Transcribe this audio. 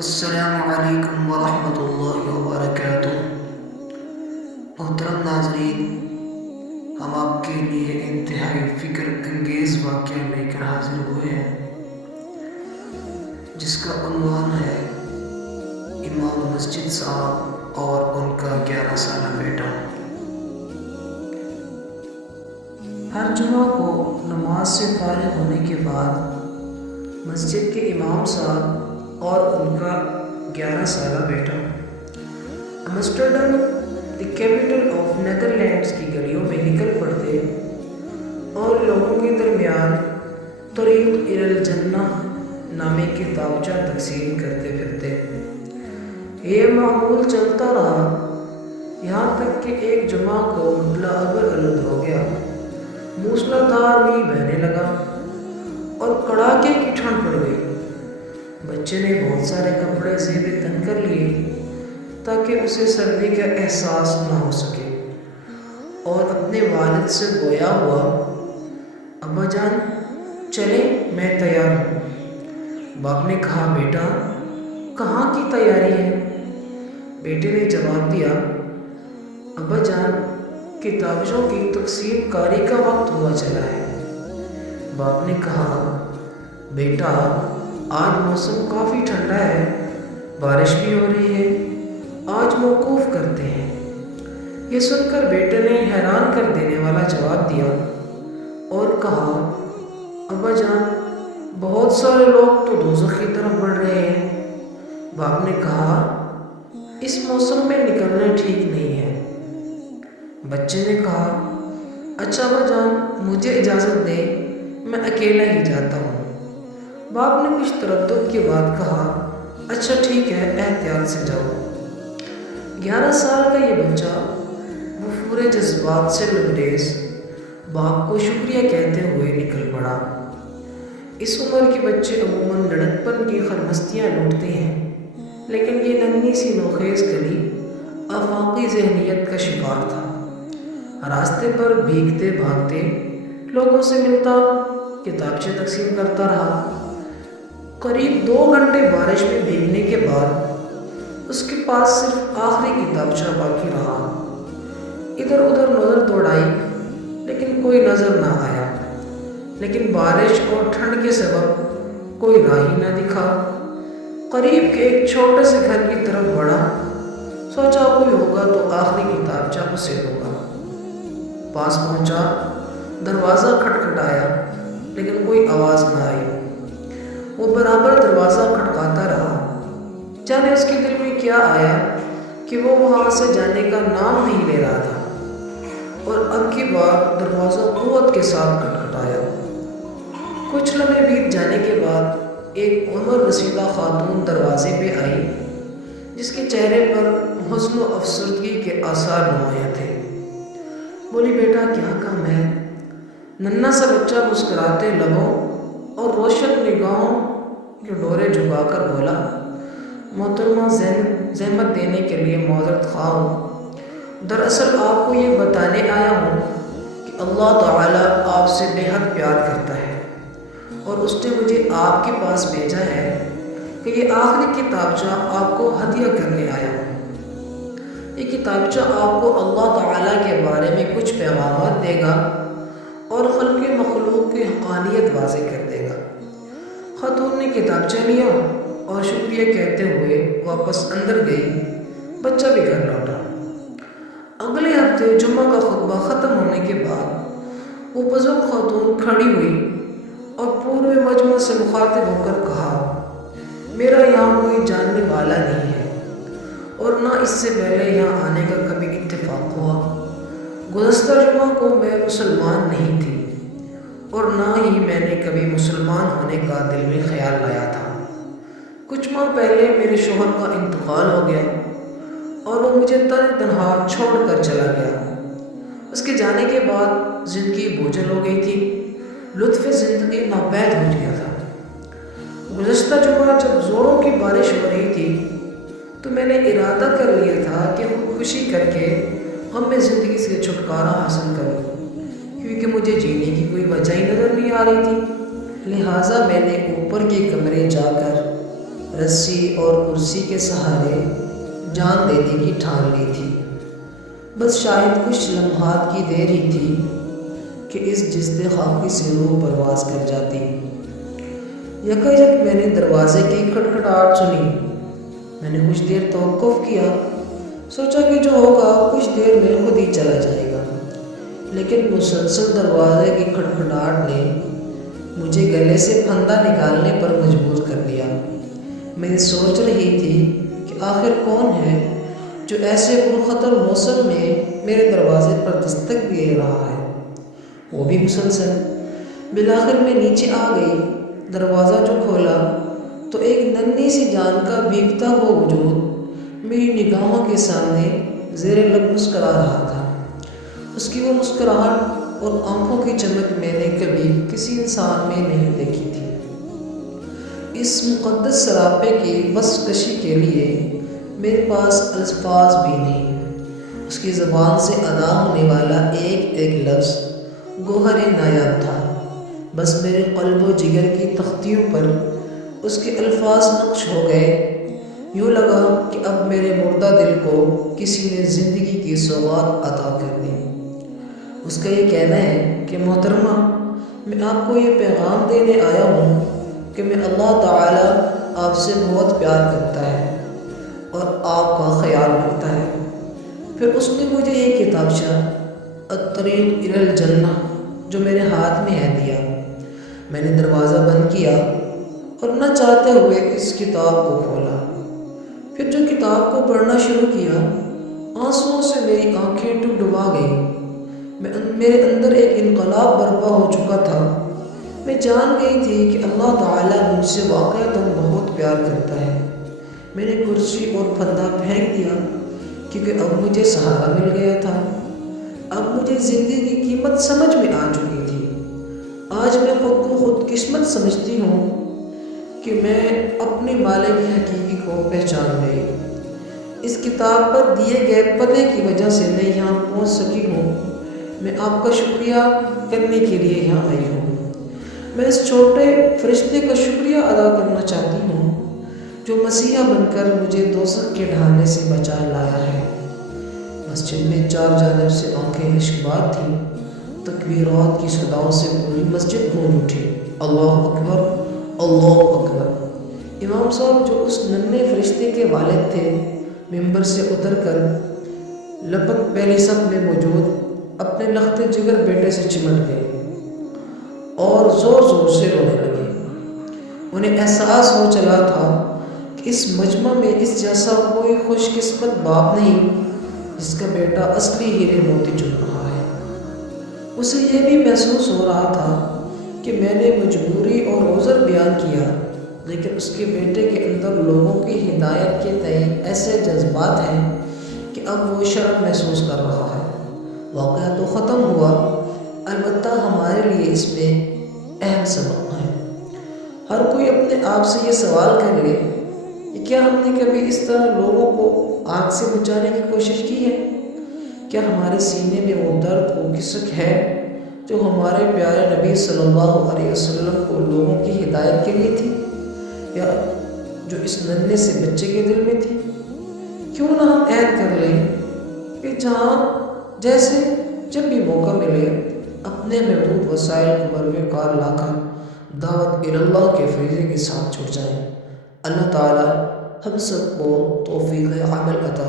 السلام علیکم ورحمۃ اللہ وبرکاتہ۔ محترم ناظرین، ہم آپ کے لیے انتہائی فکر انگیز واقعہ لے کر حاضر ہوئے ہیں، جس کا عنوان ہے امام مسجد صاحب اور ان کا 11 سالہ بیٹا۔ ہر جمعہ کو نماز سے فارغ ہونے کے بعد مسجد کے امام صاحب اور ان کا 11 سالہ بیٹا امسٹرڈم دی کیپٹل آف نیدرلینڈز کی گلیوں میں نکل پڑتے اور لوگوں کے درمیان طریق الی الجنہ نامی کتابچہ تقسیم کرتے پھرتے۔ یہ معمول چلتا رہا یہاں تک کہ ایک جمعہ کو مطلع ابر علد ہو گیا، موسلا دھار بھی بہنے لگا اور کڑاکے کی ٹھنڈ پڑ گئی۔ بچے نے بہت سارے کپڑے زیب تن کر لیے تاکہ اسے سردی کا احساس نہ ہو سکے، اور اپنے والد سے گویا ہوا، ابا جان چلیں، میں تیار ہوں۔ باپ نے کہا، بیٹا کہاں کی تیاری ہے؟ بیٹے نے جواب دیا، ابا جان کتابچوں کی تقسیم کاری کا وقت ہوا چلا ہے۔ باپ نے کہا، بیٹا آج موسم کافی ٹھنڈا ہے، بارش بھی ہو رہی ہے، آج موقوف کرتے ہیں۔ یہ سن کر بیٹے نے حیران کر دینے والا جواب دیا اور کہا، ابا جان بہت سارے لوگ تو دوزخ کی طرف بڑھ رہے ہیں۔ باپ نے کہا، اس موسم میں نکلنا ٹھیک نہیں ہے۔ بچے نے کہا، اچھا ابا جان مجھے اجازت دیں، میں اکیلا ہی جاتا ہوں۔ باپ نے کچھ تردد کے بعد کہا، اچھا ٹھیک ہے، احتیاط سے جاؤ۔ 11 سال کا یہ بچہ وفور جذبات سے لبریز باپ کو شکریہ کہتے ہوئے نکل پڑا۔ اس عمر کے بچے عموماً لڑکپن کی خرمستیاں لوٹتے ہیں، لیکن یہ ننھی سی نوخیز کلی آفاقی ذہنیت کا شکار تھا۔ راستے پر بھیگتے بھاگتے لوگوں سے ملتا، کتابچے تقسیم کرتا رہا۔ قریب 2 گھنٹے بارش میں بھیگنے کے بعد اس کے پاس صرف آخری کتابچہ باقی رہا۔ ادھر ادھر نظر دوڑائی لیکن کوئی نظر نہ آیا، لیکن بارش اور ٹھنڈ کے سبب کوئی راہ ہی نہ دکھا۔ قریب کے ایک چھوٹے سے گھر کی طرف بڑھا، سوچا کوئی ہوگا تو آخری کتابچہ اسے ہوگا۔ پاس پہنچا، دروازہ کھٹکھٹایا لیکن کوئی آواز نہ آئی۔ وہ برابر دروازہ کھٹکاتا رہا، جانے اس کے دل میں کیا آیا کہ وہ وہاں سے جانے کا نام نہیں لے رہا تھا، اور اب کی بار دروازہ قوت کے ساتھ کھٹکھٹایا۔ کچھ لمحے بیت جانے کے بعد ایک عمر رسیدہ خاتون دروازے پہ آئی، جس کے چہرے پر حزن و افسردگی کے آثار نمایاں تھے۔ بولی، بیٹا کیا کام ہے؟ ننھا سا بچہ مسکراتے لبوں اور روشن نگاہوں کے ڈورے جھکا کر بولا، محترمہ زحمت دینے کے لیے معذرت خواہ ہوں۔ دراصل آپ کو یہ بتانے آیا ہوں کہ اللہ تعالیٰ آپ سے بے حد پیار کرتا ہے، اور اس نے مجھے آپ کے پاس بھیجا ہے کہ یہ آخری کتابچہ آپ کو ہدیہ کرنے آیا ہوں۔ یہ کتابچہ آپ کو اللہ تعالیٰ کے بارے میں کچھ پیغامات دے گا اور خلق مخلوق کی حقانیت واضح کر دے گا۔ خاتون نے کتابچہ لیا اور شکریہ کہتے ہوئے واپس اندر گئی۔ بچہ بھی گھر لوٹا۔ اگلے ہفتے جمعہ کا خطبہ ختم ہونے کے بعد وہ بزرگ خاتون کھڑی ہوئی اور پورے مجمع سے مخاطب ہو کر کہا، میرا یہاں کوئی جاننے والا نہیں ہے، اور نہ اس سے پہلے یہاں آنے کا کبھی اتفاق ہوا۔ گزشتہ جمعہ کو میں مسلمان نہیں تھی، اور نہ ہی میں نے کبھی مسلمان ہونے کا دل میں خیال لایا تھا۔ کچھ ماہ پہلے میرے شوہر کا انتقال ہو گیا اور وہ مجھے تنہا چھوڑ کر چلا گیا۔ اس کے جانے کے بعد زندگی بوجھل ہو گئی تھی، لطف زندگی ناپید ہو گیا تھا۔ گزشتہ جمعہ جب زوروں کی بارش ہو رہی تھی تو میں نے ارادہ کر لیا تھا کہ خودکشی کر کے غم میں زندگی سے چھٹکارا حاصل کروں، کیونکہ مجھے جینے کی کوئی وجہ ہی نظر نہیں آ رہی تھی۔ لہٰذا میں نے اوپر کے کمرے جا کر رسی اور کرسی کے سہارے جان دینے کی ٹھان لی تھی۔ بس شاید کچھ لمحات کی دیر ہی تھی کہ اس جسد خاکی سے روح پرواز کر جاتی۔ یکایک میں نے دروازے کی کھٹکھٹاہٹ سنی۔ میں نے کچھ دیر توقف کیا، سوچا کہ جو ہوگا کچھ دیر میں خود ہی چلا جائے گا، لیکن مسلسل دروازے کی کھٹکھٹاہٹ نے مجھے گلے سے پھندا نکالنے پر مجبور کر دیا۔ میں سوچ رہی تھی کہ آخر کون ہے جو ایسے پرخطر موسم میں میرے دروازے پر دستک دے رہا ہے، وہ بھی مسلسل۔ بالآخر میں نیچے آ گئی۔ دروازہ جو کھولا تو ایک ننھی سی جان کا بھیگتا ہوا وجود میری نگاہوں کے سامنے زیر لب مسکرا رہا تھا۔ اس کی وہ مسکراہٹ اور آنکھوں کی چمک میں نے کبھی کسی انسان میں نہیں دیکھی تھی۔ اس مقدس سراپے کی وصف کشی کے لیے میرے پاس الفاظ بھی نہیں۔ اس کی زبان سے ادا ہونے والا ایک ایک لفظ گوہر نایاب تھا۔ بس میرے قلب و جگر کی تختیوں پر اس کے الفاظ نقش ہو گئے۔ یوں لگا کہ اب میرے مردہ دل کو کسی نے زندگی کی سوغات عطا کر دی۔ اس کا یہ کہنا ہے کہ محترمہ، میں آپ کو یہ پیغام دینے آیا ہوں کہ میں اللہ تعالیٰ آپ سے بہت پیار کرتا ہے اور آپ کا خیال رکھتا ہے۔ پھر اس نے مجھے یہ کتابچہ الطریق الی الجنہ جو میرے ہاتھ میں ہے دیا۔ میں نے دروازہ بند کیا اور نہ چاہتے ہوئے اس کتاب کو کھولا۔ پھر جو کتاب کو پڑھنا شروع کیا، آنسوؤں سے میری آنکھیں ڈبڈبا گئیں۔ میرے اندر ایک انقلاب برپا ہو چکا تھا۔ میں جان گئی تھی کہ اللہ تعالیٰ مجھ سے واقعتاً بہت پیار کرتا ہے۔ میں نے کرسی اور پھندا پھینک دیا، کیونکہ اب مجھے سہارا مل گیا تھا۔ اب مجھے زندگی کی قیمت سمجھ میں آ چکی تھی۔ آج میں خود کو خود قسمت سمجھتی ہوں کہ میں اپنے مالک حقیقی کو پہچان گئی۔ اس کتاب پر دیے گئے پتے کی وجہ سے میں یہاں پہنچ سکی ہوں۔ میں آپ کا شکریہ کرنے کے لیے یہاں آئی ہوں۔ میں اس چھوٹے فرشتے کا شکریہ ادا کرنا چاہتی ہوں جو مسیحا بن کر مجھے دوزخ کے ڈھانے سے بچا لایا ہے۔ مسجد میں چار جانب سے آنکھیں اشکبار تھیں۔ تکبیرات کی صداؤں سے پوری مسجد گونج اٹھی۔ اللہ اکبر، اللہ اکبر۔ امام صاحب جو اس ننھے فرشتے کے والد تھے، ممبر سے اتر کر لپک پہلی صف میں موجود اپنے لخت جگر بیٹے سے چمٹ گئے اور زور زور سے رونے لگے۔ انہیں احساس ہو چلا تھا کہ اس مجمع میں اس جیسا کوئی خوش قسمت باپ نہیں جس کا بیٹا اصلی ہیرے موتی چن رہا ہے۔ اسے یہ بھی محسوس ہو رہا تھا کہ میں نے مجبوری اور عذر بیان کیا، لیکن اس کے بیٹے کے اندر لوگوں کی ہدایت کے تئیں ایسے جذبات ہیں کہ اب وہ شرم محسوس کر رہا ہے۔ واقعہ تو ختم ہوا، البتہ ہمارے لیے اس میں اہم سبق ہے۔ ہر کوئی اپنے آپ سے یہ سوال کر لے کہ کیا ہم نے کبھی اس طرح لوگوں کو آگ سے بچانے کی کوشش کی ہے؟ کیا ہمارے سینے میں وہ درد و کسک ہے جو ہمارے پیارے نبی صلی اللہ علیہ وسلم کو لوگوں کی ہدایت کے لیے تھی، یا جو اس ننھے سے بچے کے دل میں تھی؟ کیوں نہ ہم عہد کر لیں کہ جیسے جب بھی موقع ملے اپنے محدود وسائل کو بروئے کار لا کر دعوت اللہ کے فریضے کے ساتھ چھوڑ جائیں۔ اللہ تعالیٰ ہم سب کو توفیق عمل عطا